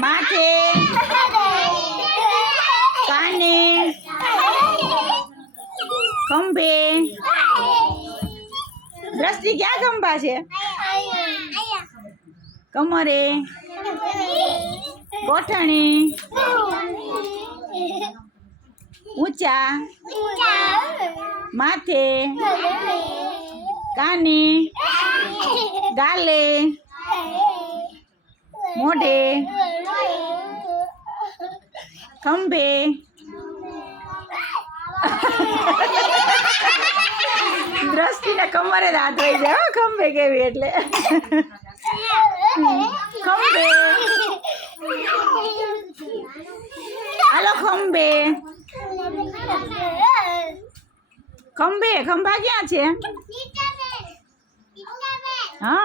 માથે કાને ખંભે. દ્રષ્ટિ ક્યાં ખંભા છે? કમરે કોઠણી ઊંચા માથે કાને ગાલે મોઢે ખંભે. દ્રષ્ટિને કમરે હાથ છે હો, ખંભે કેવી એટલે. ખંભે. હાલો ખંભે. ખંભે ખંભા ક્યાં છે? હે.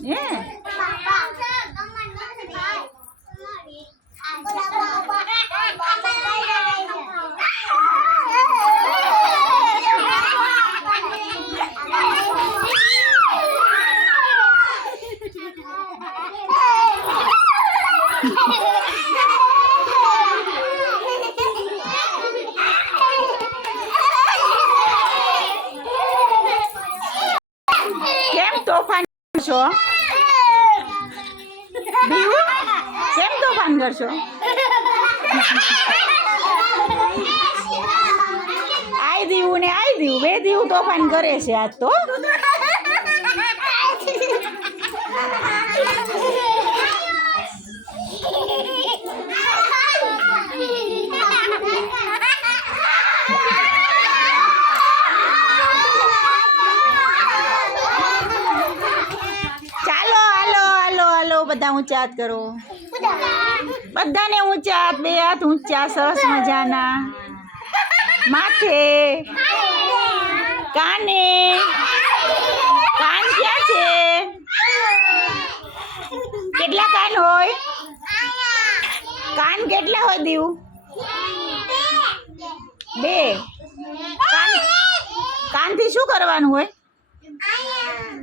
હે કેમ તોફાન કરશો બીવું કેમ તોફાન કરશો? આઈ દીવું ને આઈ દીવું. બે દીવું તોફાન કરે છે આજ તો. બધા ઊંચાત કરો. બધાને ઊંચા હાથ, બે હાથ ઊંચા સરસ મજાના. માથે. કાને. કાન ક્યાં છે? કેટલા કાન હોય? કાન કેટલા હોય દીવ? બે. કાન, કાનથી શું કરવાનું હોય?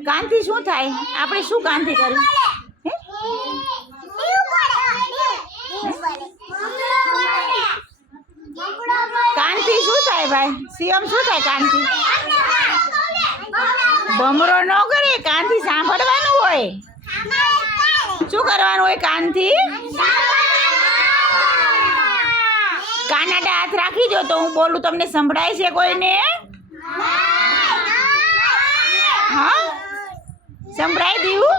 કાનથી શું થાય? આપણે શું કાનથી કર્યું? હે? કાનથી શું થાય ભાઈ? સીએમ શું થાય કાનથી? બમરો ન કરે કાનથી સાંભળવાનું હોય. શું કરવાનું હોય કાનથી? કાનાડા હાથ રાખી દો તો હું બોલું તમને સંભળાય છે કોઈને? હા? સંભળાઈ દીવું?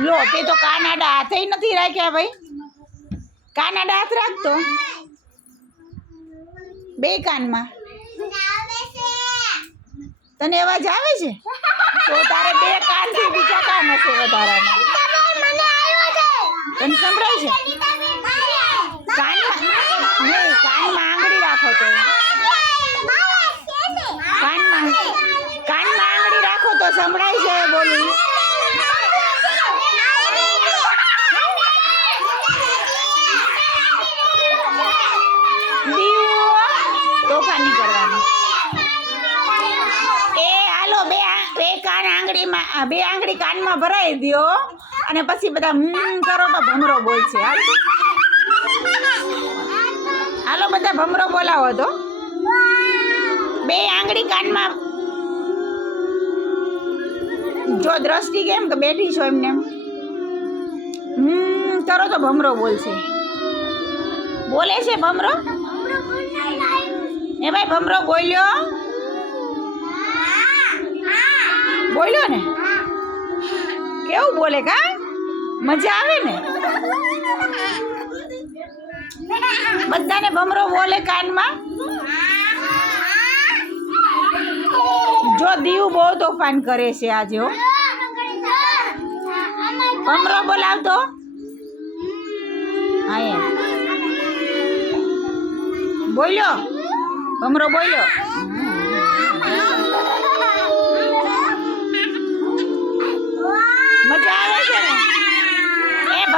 લો, તે તો કાનાડા હાથે નથી રાખ્યા ભાઈ. કાનાડા હાથ રાખતો. બે કાનમાં. તને અવાજ આવે છે? તો તારે બે કાનથી બીજા કાન હશે વધારાના. તને સંભળાય છે? કાનમાં, નહીં, કાનમાં આંગળી રાખો તો. કાનમાં કાનમાં આંગળી રાખો તો સંભળાય છે, બોલું દીવો તોફાન નહીં કરવાનું એ હાલો બે આ- બે કાન આંગળીમાં આ બે આંગળી કાનમાં ભરાઈ દ્યો. અને પછી બધા હમ કરો તો ભમરો બોલશે. છે હાલો બધા ભમરો બોલાવો તો. બે આંગળી કાનમાં. જો દ્રષ્ટિ કેમ કે બેઠી છો એમને. એમ. હમ કરો તો ભમરો બોલશે. બોલે છે ભમરો? એ ભાઈ ભમરો બોલ્યો? બોલ્યો ને? કેવું બોલે કા? મજા આવે ને? બધાને ભમરો બોલે કાનમાં? જો દીવ બહુ તોફાન કરે છે આજે હો. ભમરો બોલાવતો? હા બોલ્યો? ભમરો બોલ્યો?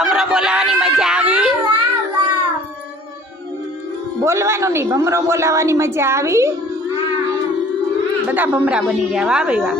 ભમરો બોલાવાની મજા આવી? બોલવાનું નહીં, ભમરો બોલાવાની મજા આવી? બધા ભમરા બની ગયા, વાહ ભાઈ, વાહ.